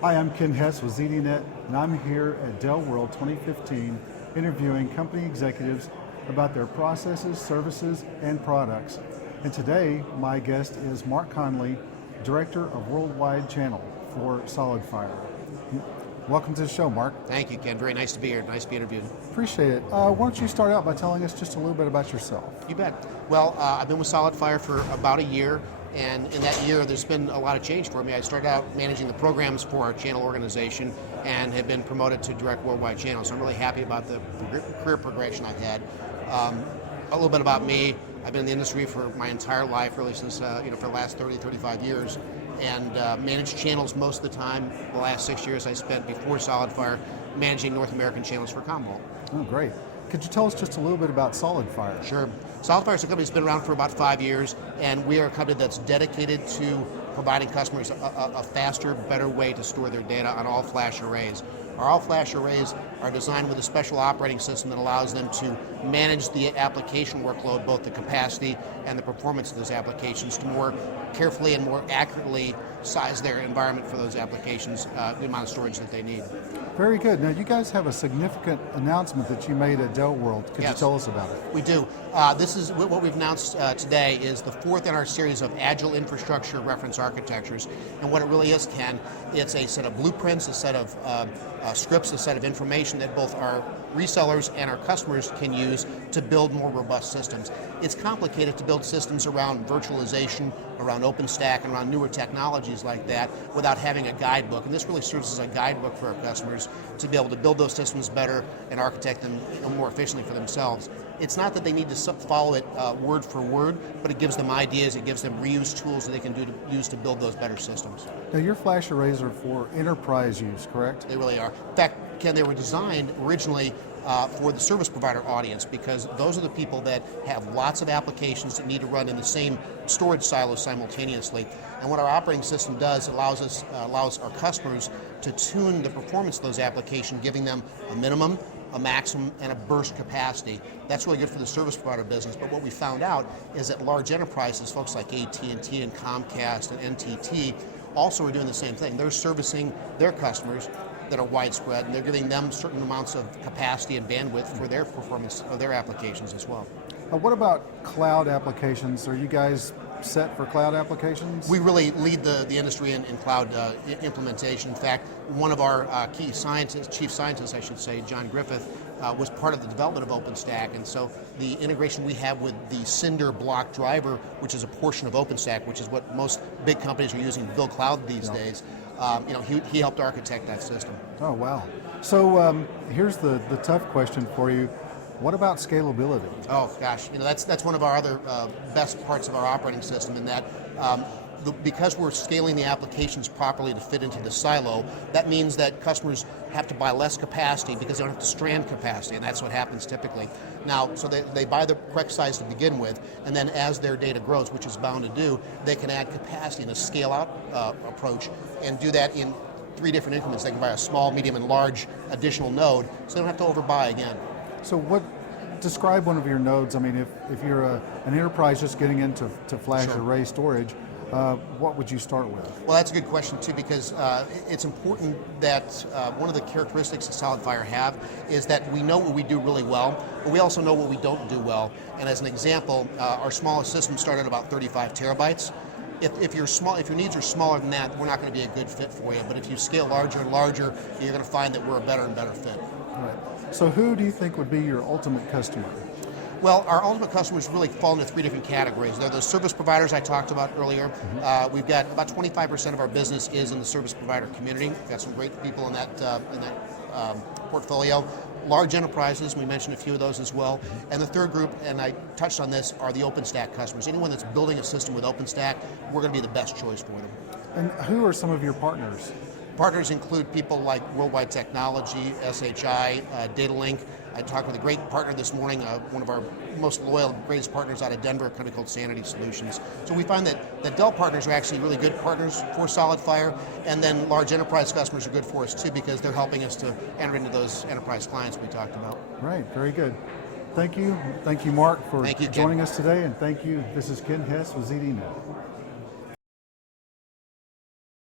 Hi, I'm Ken Hess with ZDNet, and I'm here at Dell World 2015 interviewing company executives about their processes, services, and products. And today, my guest is Mark Conley, Director of Worldwide Channel for SolidFire. Welcome to the show, Mark. Thank you, Ken. Very nice to be here. Nice to be interviewed. Appreciate it. Why don't you start out by telling us just a little bit about yourself? You bet. Well, I've been with SolidFire for about a year, and in that year there's been a lot of change for me. I started out managing the programs for our channel organization and have been promoted to direct worldwide channel, so I'm really happy about the career progression I've had. A little bit about me. I've been in the industry for my entire life, really since, for the last 30, 35 years, and managed channels most of the time. The last 6 years I spent before SolidFire managing North American channels for Commvault. Oh, great. Could you tell us just a little bit about SolidFire? Sure. SolidFire is a company that's been around for about 5 years, and we are a company that's dedicated to providing customers a faster, better way to store their data on all-flash arrays. Our all-flash arrays are designed with a special operating system that allows them to manage the application workload, both the capacity and the performance of those applications, to more carefully and more accurately size their environment for those applications, the amount of storage that they need. Very good. Now, you guys have a significant announcement that you made at Dell World. Could you tell us about it? We do. This is what we've announced today is the fourth in our series of Agile Infrastructure Reference Architectures. And what it really is, Ken, it's a set of blueprints, a set of scripts, a set of information that both our resellers and our customers can use to build more robust systems. It's complicated to build systems around virtualization, around OpenStack, and around newer technologies like that without having a guidebook. And this really serves as a guidebook for our customers to be able to build those systems better and architect them more efficiently for themselves. It's not that they need to follow it word for word, but it gives them ideas, it gives them reuse tools that they can use to build those better systems. Now, your flash arrays are for enterprise use, correct? They really are. In fact, Ken, they were designed originally for the service provider audience, because those are the people that have lots of applications that need to run in the same storage silos simultaneously. And what our operating system does allows our customers to tune the performance of those applications, giving them a minimum, a maximum, and a burst capacity. That's really good for the service provider business. But what we found out is that large enterprises, folks like AT&T and Comcast and NTT, also are doing the same thing. They're servicing their customers that are widespread, and they're giving them certain amounts of capacity and bandwidth for their performance of their applications as well. What about cloud applications? Are you guys set for cloud applications? We really lead the industry in cloud implementation. In fact, one of our chief scientists, I should say, John Griffith, was part of the development of OpenStack, and so the integration we have with the Cinder block driver, which is a portion of OpenStack, which is what most big companies are using to build cloud these days, he helped architect that system. Oh, wow. So here's the tough question for you. What about scalability? Oh gosh, that's one of our other best parts of our operating system, in that because we're scaling the applications properly to fit into the silo, that means that customers have to buy less capacity because they don't have to strand capacity, and that's what happens typically. Now, so they buy the correct size to begin with, and then as their data grows, which is bound to do, they can add capacity in a scale-out approach and do that in 3 different increments. They can buy a small, medium, and large additional node, so they don't have to overbuy again. So describe one of your nodes. I mean, if you're an enterprise just getting into flash array storage, what would you start with? Well, that's a good question too, because it's important that one of the characteristics that SolidFire have is that we know what we do really well, but we also know what we don't do well. And as an example, our smallest system started at about 35 terabytes. If your needs are smaller than that, we're not going to be a good fit for you. But if you scale larger and larger, you're going to find that we're a better and better fit. All right. So who do you think would be your ultimate customer? Well, our ultimate customers really fall into 3 different categories. They're the service providers I talked about earlier. We've got about 25% of our business is in the service provider community. We've got some great people in that portfolio. Large enterprises, we mentioned a few of those as well. And the third group, and I touched on this, are the OpenStack customers. Anyone that's building a system with OpenStack, we're going to be the best choice for them. And who are some of your partners? Partners include people like Worldwide Technology, SHI, DataLink. I talked with a great partner this morning, one of our most loyal, greatest partners out of Denver, a company called Sanity Solutions. So we find that Dell partners are actually really good partners for SolidFire, and then large enterprise customers are good for us too, because they're helping us to enter into those enterprise clients we talked about. Right, very good. Thank you, Mark, for joining us today, and thank you. This is Ken Hess with ZDNet.